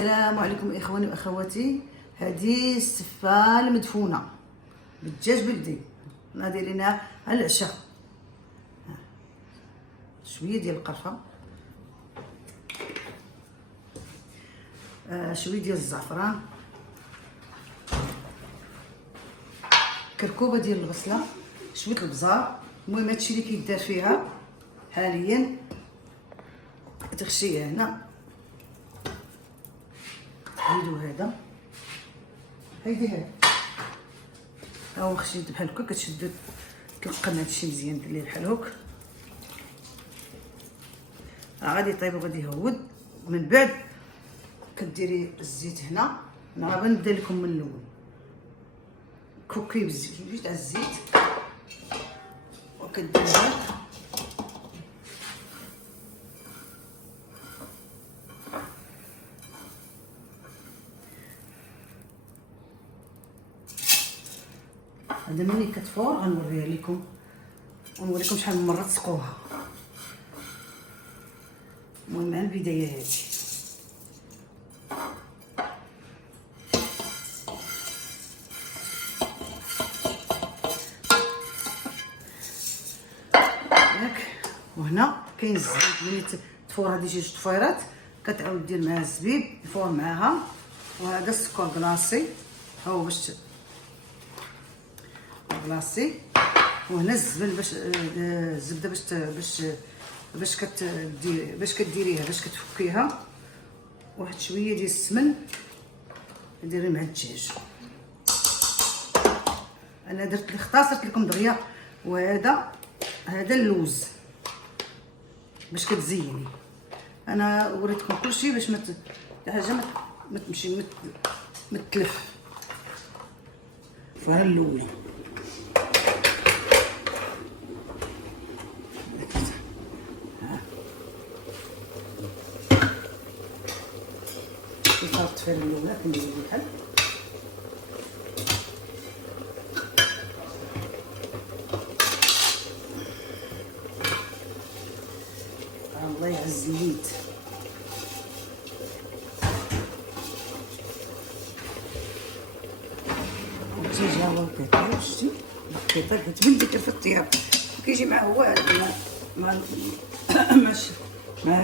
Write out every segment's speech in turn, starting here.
السلام عليكم اخواني واخواتي. هذه السفه المدفونه بالدجاج بلدي دايرينها على العشاء. شويه ديال القرفه، شويه ديال الزعفران، كركوبه ديال البصله، شويه البزار. المهم هادشي اللي كيدار فيها حاليا. تغشيه هنا، تحيدو هذا، هيدي هذا ها هو خشيت بحال هكا. كتشدو تلقن هادشي مزيان، دير بحال هكا. غادي يطيب وغادي يهود. من بعد كديري الزيت هنا. انا غادي نبدا لكم من الاول. كوكي بالزيت، جوج تاع الزيت، وكدير هكا. هذا ملي كتفور غنوريها لكم، ونوريكم شحال من مره تسقوها. المهم مع البدايه هذه ياك. وهنا كاين الزبيب، ملي تفور هذه جوج طفيرات كتعاود دير معاها الزبيب، تفور معاها. وهذا السكر كلاصي، ها هو باش كلاصي. وهنا الزبل باش الزبده باش كديريها، باش كتفكيها. واحد شويه ديال السمن ديري مع الدجاج. انا درت اختصرت لكم دغيا. وهذا اللوز باش كتزيني. انا وريتكم كلشي باش حاجه ما تمشي متلف. فها اللوز صارت في الاولى كندير بحال الله يعز اليد. الدجاج هو كيطيب، شتي كيطيب كتبان ديك في الطياب. كيجي معاه هو مع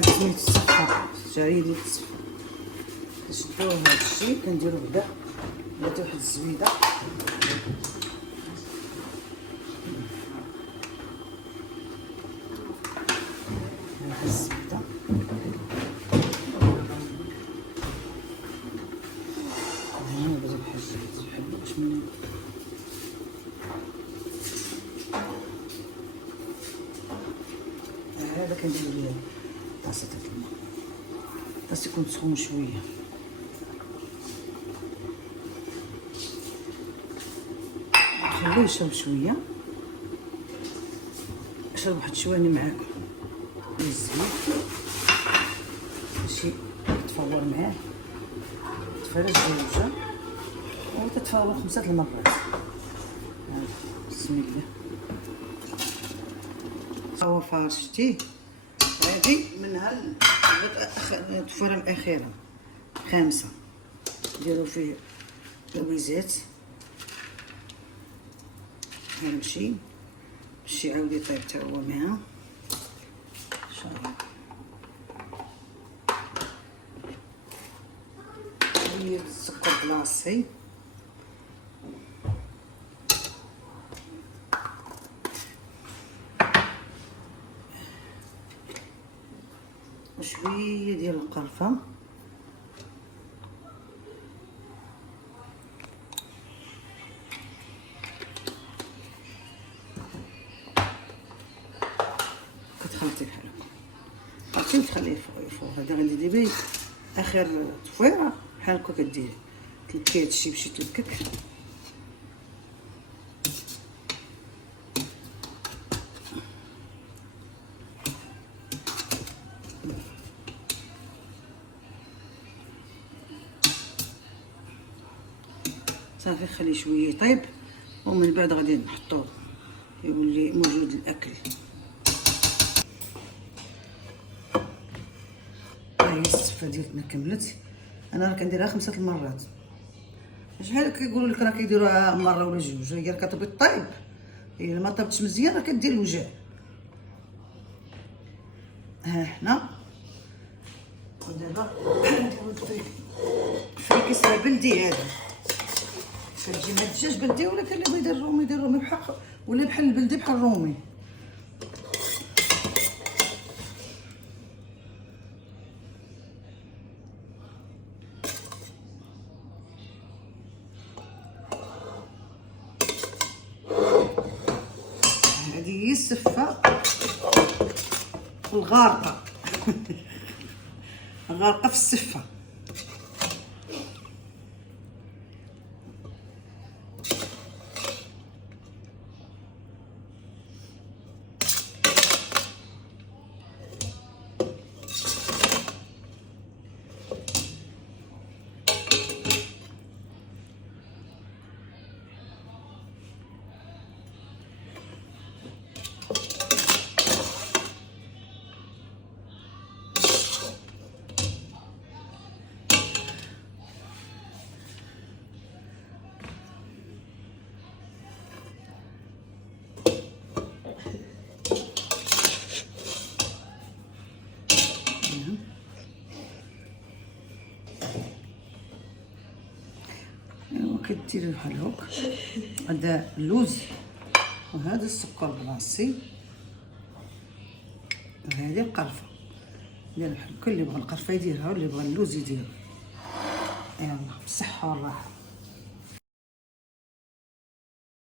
سميت الصفه، الشعريه ديال الصفه. كنشدوه هادشي كنديرو بدا واحد الزويده. واحد الزبده هنا بزاف حاجات بحال باش من هذا كندير ليه طاسه الماء، خاص يكون سخون شويه. خليه يشرب شويه، شرب واحد شويه معاكم الزيت باش يتفور معاه. تفرج جوجه وتتفور 5 المرات. بسم الله. هو فار، شتي هذه منها التفوره الاخيره 5. ديروا فيه لويزات هامشي باش يعاود يطيب حتى هو معاه ان شاء الله. شويه السكر كلاصي، وشويه ديال القرفه. كتخلطي بحال هكا، عرفتي، وتخليه يفور. هذا غادي ديري اخر تفويره بحال هكا. كديري تلكي هادشي باش يتلكك. صافي خليه شويه يطيب، ومن بعد غادي نحطوه يولي موجود الاكل. هاهي الصفه ديالنا كملت. انا راه كنديرها 5 المرات. شحال كيقولوا لك راه كيديروها مره ولا جوج، هي كتبغي طيب، هي ما طابتش مزيان راه كدير الوجع. ها حنا ودابا نديرو الفريكس بلدي هذا. كتجي مع الدجاج بلدي، ولا كان اللي بغى يدير الرومي يدير الرومي بحال، ولا بحال البلدي بحال الرومي. هذه هي السفه الغارقه غارقه في السفه. كديري بحال هاك. هذا اللوز وهذا السكر بلاصي وهذه القرفه. دير بحال اللي بغى القرفه يديرها واللي بغى اللوز يديرها. يلا بالصحه والراحه.